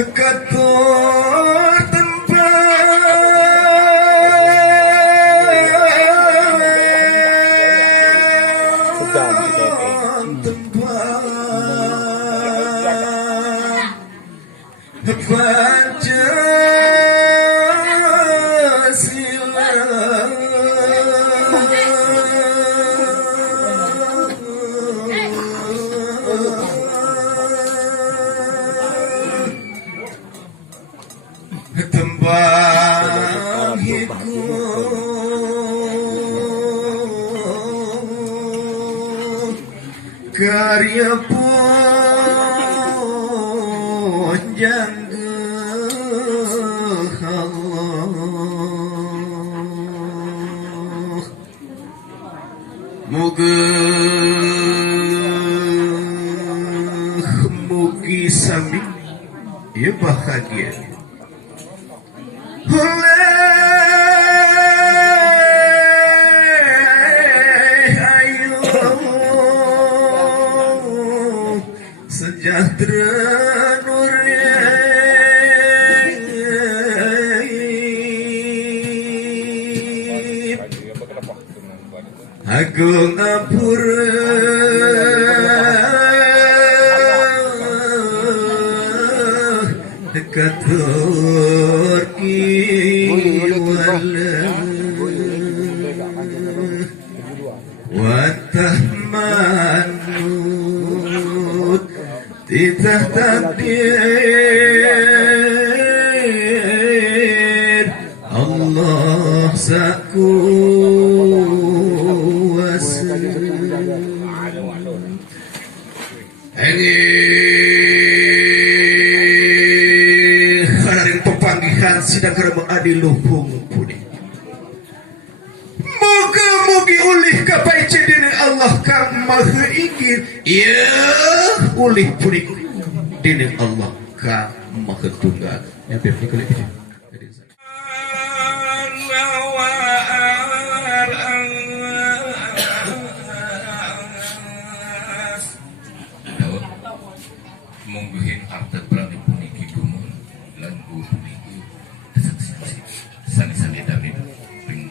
Ketua tempat karya pun jangga Allah mugi sami ya bahagia sejahtera nur agung ngapura katur kiwala watahmanut titah takdir Allah sakuasa ini hadarin pepanggihan sidang kerama adiluhung puni moga-mogi ulih kapai cedina Allah kang maha ingin ya ulih puni dina Allah kang maha tunggal ya biar dikulik ini mungguhin harta berani puniki dumun lan puniki sani-sani dari ring